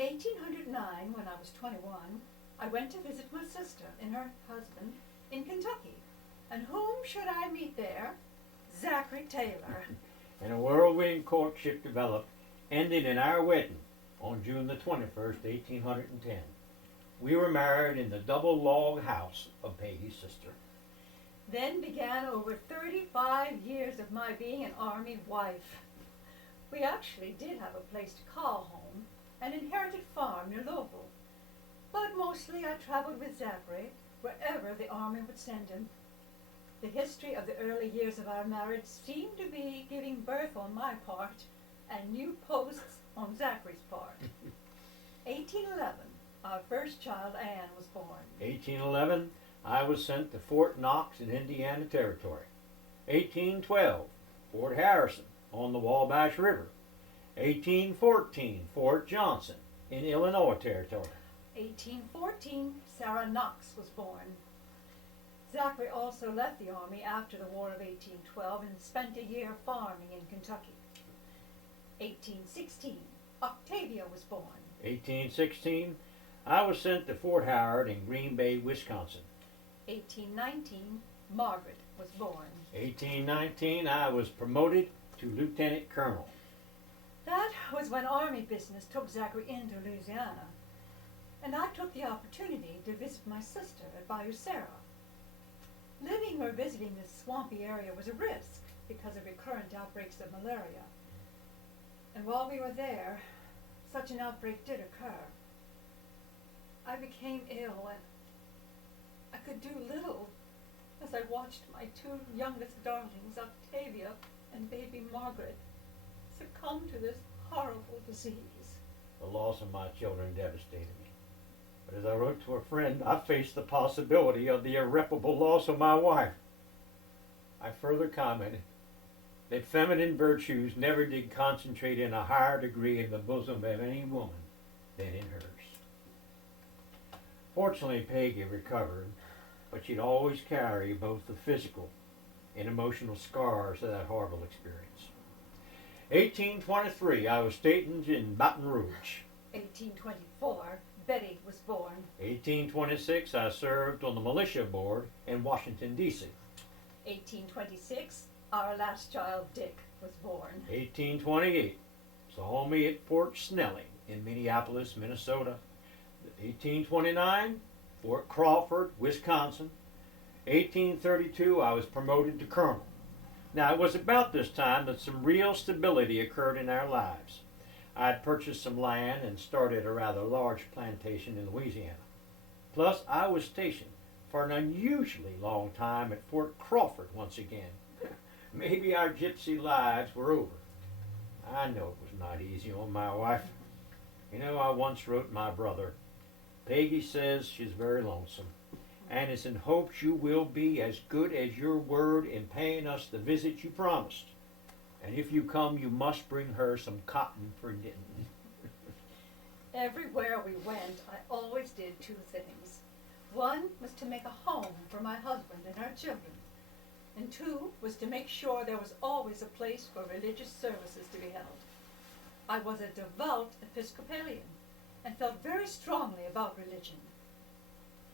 1809, when I was 21, I went to visit my sister and her husband in Kentucky. And whom should I meet there? Zachary Taylor. And a whirlwind courtship developed, ending in our wedding on June the 21st, 1810. We were married in the double log house of Peggy's sister. Then began over 35 years of my being an Army wife. We actually did have a place to call home, an inherited farm near Louisville. But mostly I traveled with Zachary wherever the Army would send him. The history of the early years of our marriage seemed to be giving birth on my part and new posts on Zachary's part. 1811, our first child, Anne, was born. 1811, I was sent to Fort Knox in Indiana Territory. 1812, Fort Harrison on the Wabash River. 1814, Fort Johnson in Illinois Territory. 1814, Sarah Knox was born. Zachary also left the Army after the War of 1812 and spent a year farming in Kentucky. 1816, Octavia was born. 1816, I was sent to Fort Howard in Green Bay, Wisconsin. 1819, Margaret was born. 1819, I was promoted to Lieutenant Colonel. That was when Army business took Zachary into Louisiana, and I took the opportunity to visit my sister at Bayou Sara. Living or visiting this swampy area was a risk because of recurrent outbreaks of malaria. And while we were there, such an outbreak did occur. I became ill and I could do little as I watched my two youngest darlings, Octavia and baby Margaret, succumb to this horrible disease. The loss of my children devastated me. But as I wrote to a friend, I faced the possibility of the irreparable loss of my wife. I further commented that feminine virtues never did concentrate in a higher degree in the bosom of any woman than in hers. Fortunately, Peggy recovered, but she'd always carry both the physical and emotional scars of that horrible experience. 1823, I was stationed in Baton Rouge. 1824, Betty was born. 1826, I served on the militia board in Washington, D.C. 1826, our last child, Dick, was born. 1828, saw me at Fort Snelling in Minneapolis, Minnesota. 1829, Fort Crawford, Wisconsin. 1832, I was promoted to colonel. Now, it was about this time that some real stability occurred in our lives. I had purchased some land and started a rather large plantation in Louisiana. Plus, I was stationed for an unusually long time at Fort Crawford once again. Maybe our gypsy lives were over. I know it was not easy on my wife. You know, I once wrote my brother, Peggy says she's very lonesome and is in hopes you will be as good as your word in paying us the visit you promised. And if you come, you must bring her some cotton for knitting. Everywhere we went, I always did two things. One was to make a home for my husband and our children. And two was to make sure there was always a place for religious services to be held. I was a devout Episcopalian and felt very strongly about religion.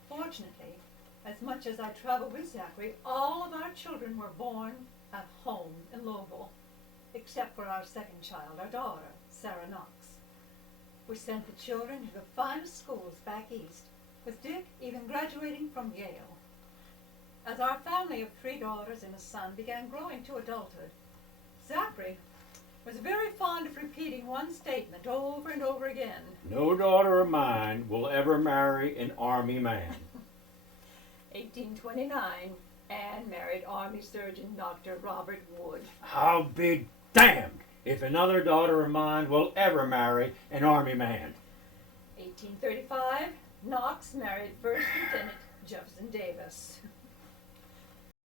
Fortunately, as much as I traveled with Zachary, all of our children were born at home in Louisville, except for our second child, our daughter, Sarah Knox. We sent the children to the finest schools back east, with Dick even graduating from Yale. As our family of 3 daughters and a son began growing to adulthood, Zachary was very fond of repeating one statement over and over again. No daughter of mine will ever marry an army man. 1829, Anne married Army Surgeon Dr. Robert Wood. I'll be damned if another daughter of mine will ever marry an army man. 1835, Knox married First Lieutenant Jefferson Davis.